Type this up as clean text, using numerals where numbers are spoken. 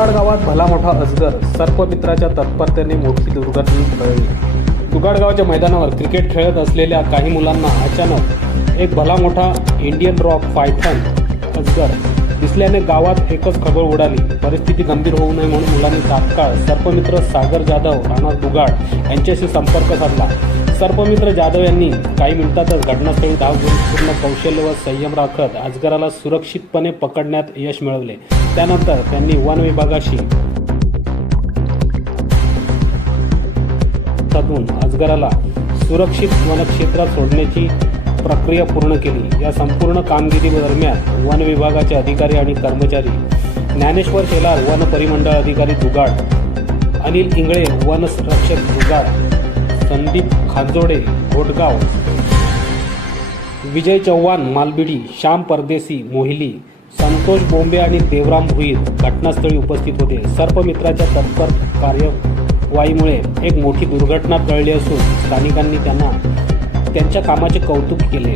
दुगाड गावात भला मोठा अजगर सर्पमित्राच्या तत्परतेने मोठी दुर्घटना टळली। दुगाड गावाच्या मैदानावर क्रिकेट खेळत असलेल्या काही मुलांना अचानक एक भला मोठा इंडियन रॉक पायथन अजगर दिसल्याने गावात एकच खळबळ उडाली। परिस्थिती गंभीर होऊ नये म्हणून मुलांनी तात्काळ सर्पमित्र सागर जाधव राहणार दुगाड यांच्याशी संपर्क साधला। सर्पमित्र जाधव यांनी काही मिनिटातच घटनास्थळी धाव घेऊन पूर्ण कौशल्य व संयम राखत अजगराला सुरक्षितपणे पकडण्यात यश मिळवले। त्यानंतर त्यांनी वन विभागाशी साधून अजगराला सुरक्षित वनक्षेत्रात सोडण्याची प्रक्रिया पूर्ण केली। या संपूर्ण कामगिरी दरम्यान वन विभागाचे अधिकारी आणि कर्मचारी, ज्ञानेश्वर शेलार वन परिमंडळ अधिकारी दुगाड, अनिल इंगळे वन रक्षक दुगाड, संदीप खांजोडे घोटगाव, विजय चव्हाण मालबिडी, श्याम परदेसी मोहिली, संतोष बोंबे आणि देवराम भुईर घटनास्थळी उपस्थित होते। सर्पमित्राच्या तत्पर कार्यवाहीमुळे एक मोठी दुर्घटना टळली असून स्थानिकांनी त्यांच्या कामाचे कौतुक केले।